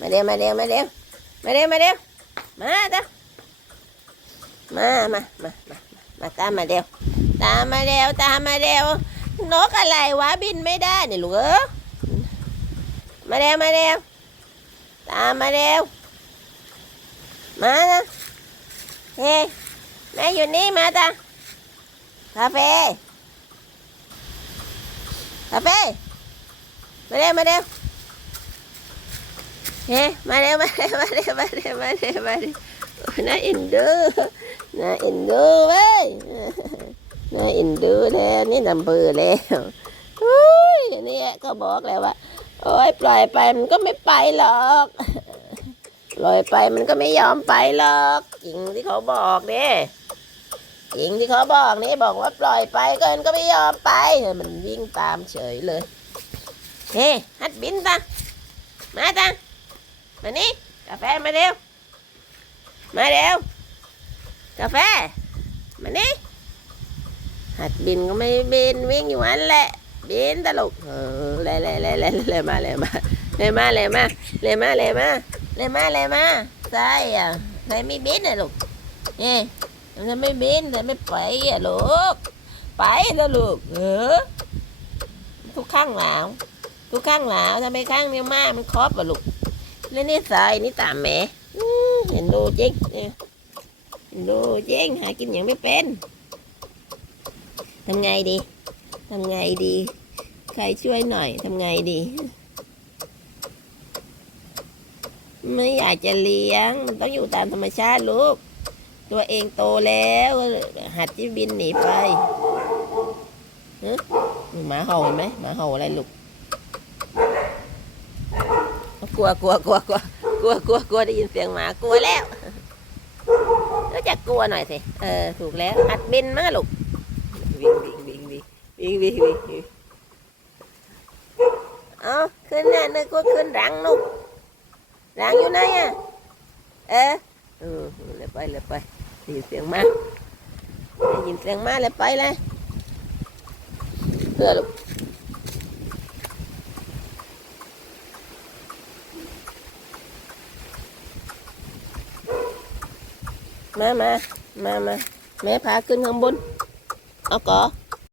มาเร็วมาเร็วมาเร็วมาเร็วมาเร็วมาจ้ะมามามามามาตามมาเร็วตามมาเร็วตามมาเร็วนกอะไรวะบินไม่ได้เนี่ยลูกเออมาเร็วมาเร็วตามมาเร็วมานะเฮ้แม่อยู่นี่มาจ้ะคาเฟ่คาเฟ่มาเร็วมาเร็ว เฮ้มาเร็วมาเร็วมาเร็วมาเร็วมาเร็วมาเร็วน่าเอ็นดูน่าเอ็นดูเว้ยน่าเอ็นดูแล้วนี่ลำเบอร์แล้วอุ้ยนี่ก็บอกแล้วว่าโอ้ยปล่อยไปมันก็ไม่ไปหรอกปล่อยไปมันก็ไม่ยอมไปหรอกจริงที่เขาบอกเนี่ยจริงที่เขาบอกนี่บอกว่าปล่อยไปเกินก็ไม่ยอมไปมันวิ่งตามเฉยเลยเฮ้ฮัดบินตามาตา มานี่กาแฟมาเร็ว มาเร็ว กาแฟ มานี่หัดบินก็ไม่บินวิ่งอยู่นั้นแหละบินตลกเออเลยเลยเลยเลยเลยมาเลยมาเลยมาเลยมาเลยมาเลยมาเลยมาเลยมาใช่อะใส่ไม่บินอะลูกนี่มันไม่บินแต่ไม่ไปอะลูกไปแล้วลูกเออทุกข้างหลาวทุกข้างหลาวทำไมข้างเนี้ยมามันครอบอะลูก แล้วนี่สายนี่ตามแม่เห็นดูจริงเนี่ยเห็นดูจริงหากินอย่างไม่เป็นทำไงดีทำไงดี ใครช่วยหน่อยทำไงดี ไม่อยากจะเลี้ยง มันต้องอยู่ตามธรรมชาติลูก ตัวเองโตแล้ว หัดที่บินหนีไปหมาเห่าเห็นไหมหมาเห่าอะไรลูก กลัวกลัวกลัวกลัวกลัวกลัวกลัวได้ยินเสียงหมากลัวแล้วก็จะกลัวหน่อยสิเออถูกแล้วอัดเบนมากลูกวิ่งวิ่งวิ่งวิ่งวิ่งวิ่งวิ่งเอาขึ้นน่นึกว่าขึ้นรังลุกรังอยู่ไหนอะเออเออลยไปเลยไปได้ยินเสียงมากได้ยินเสียงมากเลยไปเลยเพื่อลูก มามามามาแม่พาขึ้นข้างบน เอาก่อ